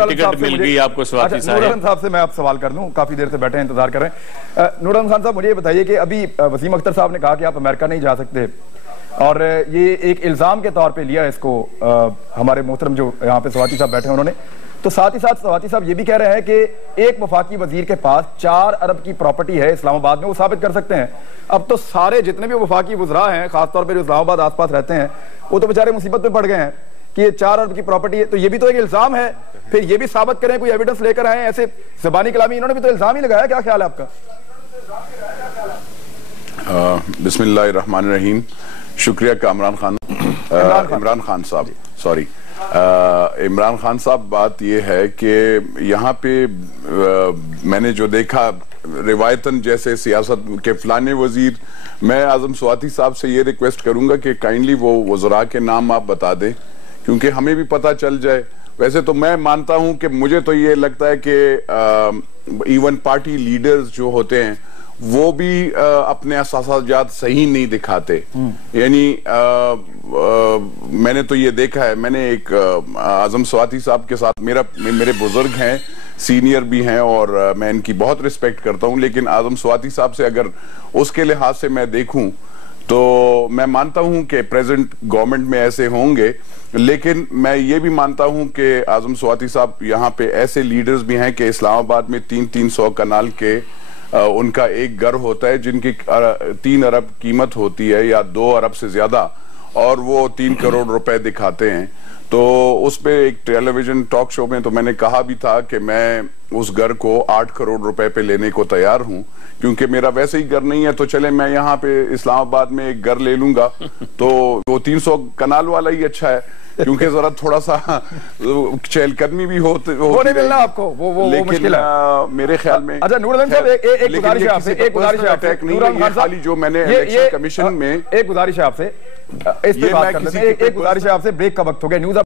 Ticket مل گئی آپ کو سواتی صاحب؟ نور احمد صاحب سے میں آپ سوال کر دوں، کافی دیر سے بیٹھے ہیں انتظار کر رہے ہیں. نور احمد خان صاحب مجھے یہ بتائیے کہ ابھی وسیم اختر صاحب نے کہا کہ آپ امریکہ نہیں جا سکتے، اور یہ ایک الزام کے طور پہ لیا اس کو ہمارے محترم جو یہاں پہ سواتی صاحب بیٹھے ہیں انہوں نے. تو ساتھ ہی ساتھ سواتی صاحب یہ بھی کہہ رہے ہیں کہ ایک وفاقی وزیر کے پاس 4 ارب کی پراپرٹی ہے اسلام آباد میں، وہ ثابت کر سکتے ہیں. اب تو سارے جتنے بھی وفاقی وزراء ہیں، خاص طور پہ جو اسلام آباد آس پاس رہتے ہیں، وہ تو بیچارے مصیبت میں پڑ گئے ہیں کہ یہ 4 ارب کی پراپرٹی ہے. تو یہ بھی تو ایک الزام ہے، پھر یہ بھی ثابت کریں، کوئی ایویڈنس لے کر آئیں. ایسے زبانی کلامی انہوں نے بھی تو الزام ہی لگایا. کیا خیال ہے آپ کا؟ بسم اللہ الرحمن الرحیم. شکریہ کہ عمران خان صاحب بات یہ ہے کہ یہاں پہ میں نے جو دیکھا روایتاً جیسے سیاست کے فلانے وزیر، میں اعظم سواتی صاحب سے یہ ریکویسٹ کروں گا کہ کائنڈلی وہ وزراء کے نام آپ بتا دیں کیونکہ ہمیں بھی پتہ چل جائے. ویسے تو میں مانتا ہوں کہ مجھے تو یہ لگتا ہے کہ ایون پارٹی لیڈرز جو ہوتے ہیں وہ بھی اپنے احساسات صحیح نہیں دکھاتے. یعنی میں نے تو یہ دیکھا ہے، میں نے ایک اعظم سواتی صاحب کے ساتھ میرے بزرگ ہیں، سینئر بھی ہیں اور میں ان کی بہت رسپیکٹ کرتا ہوں، لیکن اعظم سواتی صاحب سے اگر اس کے لحاظ سے میں دیکھوں تو میں مانتا ہوں کہ پریزنٹ گورنمنٹ میں ایسے ہوں گے، لیکن میں یہ بھی مانتا ہوں کہ اعظم سواتی صاحب یہاں پہ ایسے لیڈرز بھی ہیں کہ اسلام آباد میں 300 کنال کے ان کا ایک گھر ہوتا ہے جن کی 3 ارب قیمت ہوتی ہے یا 2 ارب سے زیادہ، اور وہ 3 کروڑ روپے دکھاتے ہیں. تو اس پہ ایک ٹیلی ویژن ٹاک شو میں تو میں نے کہا بھی تھا کہ میں اس گھر کو 8 کروڑ روپے پہ لینے کو تیار ہوں کیونکہ میرا ویسے ہی گھر نہیں ہے. تو چلے میں یہاں پہ اسلام آباد میں ایک گھر لے لوں گا تو وہ 300 کنال والا ہی اچھا ہے کیونکہ ذرا تھوڑا سا چہل قدمی بھی ہوتی وہ نہیں ملنا آپ کو، وہ مشکل ہے میرے خیال میں. اچھا نور احمد صاحب ایک گزارش ہے آپ سے، ایک گزارش ہے آپ سے نور احمد خان جو میں نے الیکشن کمیشن میں ایک گزارش ہے آپ سے، اس پہ بات کر لیتے ہیں. ایک گزارش ہے آپ سے، بریک کا وقت ہو گیا. نیوز